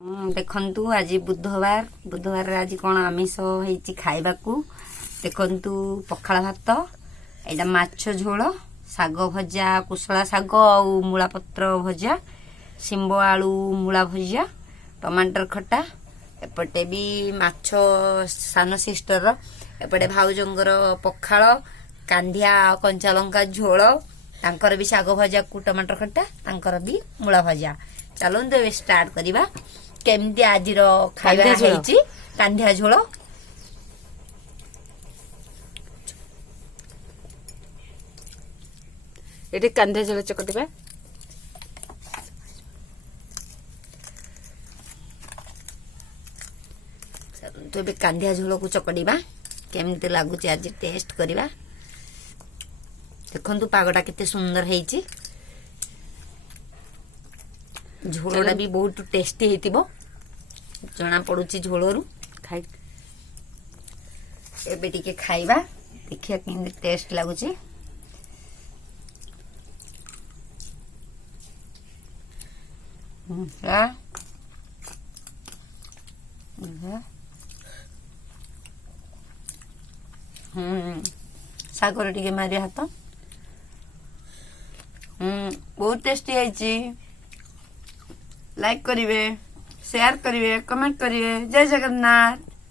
देखंतु आज बुधवार बुधवार आज कौन आमिष होइछि खाइबाकू देखंतु पखाळ भात एटा माछ झोल साग भजा कुसला साग और मूला पत्र भजा शिंब आलू मूला भजा टमाटर खटा एपटे भी माछ सान सिस्टर एपटे भाउजंगर पखाळ कांधिया कंचा लंका झोल तांकर भी साग भजा को टमाटर खटा तांकर भी मूला भजा चलନ୍ତୁ ଏବେ ଷ୍ଟାର୍ଟ କରିବା केमती आज खाଇବା ହେଇଛି कांधिया झोल ଏଠି କାନ୍ଧିଆ ଝୋଳ ଚକଟିବା। तो ଏବେ कांधिया झोल को चकटिबा केमती लागुची आज टेस्ट करिबा। देखंतु पागटा केते सुंदर ହେଇଛି झोलटा भी बहुत टेस्टी हेतिबो जना पडुची झोलरू खाइ एबे टिके खाइबा देखिया केमती टेस्ट लागुची। सागर टिके मारी हाथ बहुत टेस्टी है। लाइक करिवे शेयर करिवे कमेंट करिवे। जय जगन्नाथ।